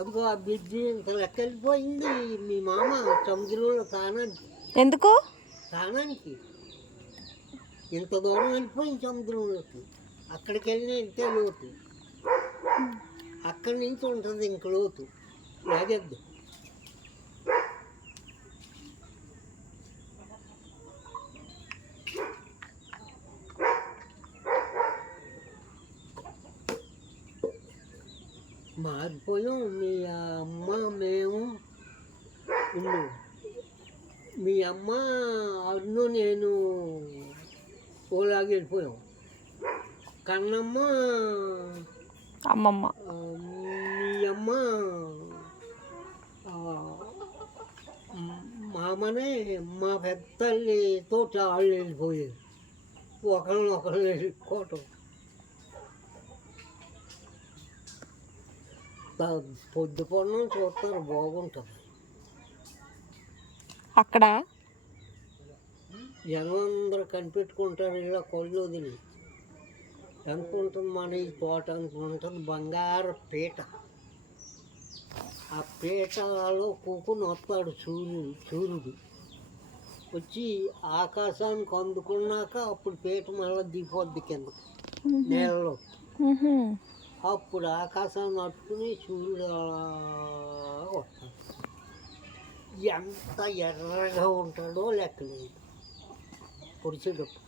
అదిగో ఆ బ్రిడ్జి ఇంత లెక్క వెళ్ళిపోయింది. మీ మామ సముద్రంలో ఎందుకు తానానికి ఇంత దూరం వెళ్ళిపోయింది సముద్రంలోకి. అక్కడికి వెళ్తే లోతు, అక్కడి నుంచి ఉంటుంది ఇంక లోతు. లాగేద్దు. మారిపోయాం. మీ అమ్మ మేము ఇల్లు, మీ అమ్మ అన్ను నేను ఓలాగి వెళ్ళిపోయాం. కన్నమ్మ అమ్మమ్మ మీ అమ్మ మామనే మా పెద్దల్లితో వాళ్ళు వెళ్ళిపోయారు. ఒకరినొకరు వెళ్ళిపోవటం. పొద్దు పొన్నం చూస్తారు, బాగుంటుంది అక్కడ. జనం అందరూ కనిపెట్టుకుంటారు. ఇలా కొళ్ళు వదిలి ఎంత ఉంటుంది మన ఈ తోట ఉంటుంది. బంగారు పీట. ఆ పీటలో కూకుని వస్తాడు సూర్యుడు వచ్చి ఆకాశానికి అందుకున్నాక అప్పుడు పీట మళ్ళీ దిగిపోద్ది కింద నీళ్ళలో. అప్పుడు ఆకాశాన్ని అట్టుకుని సూర్యుడు వస్తాడు. ఎంత ఎర్రగా ఉంటాడో లెక్కలేదు పొడిచేటప్పుడు.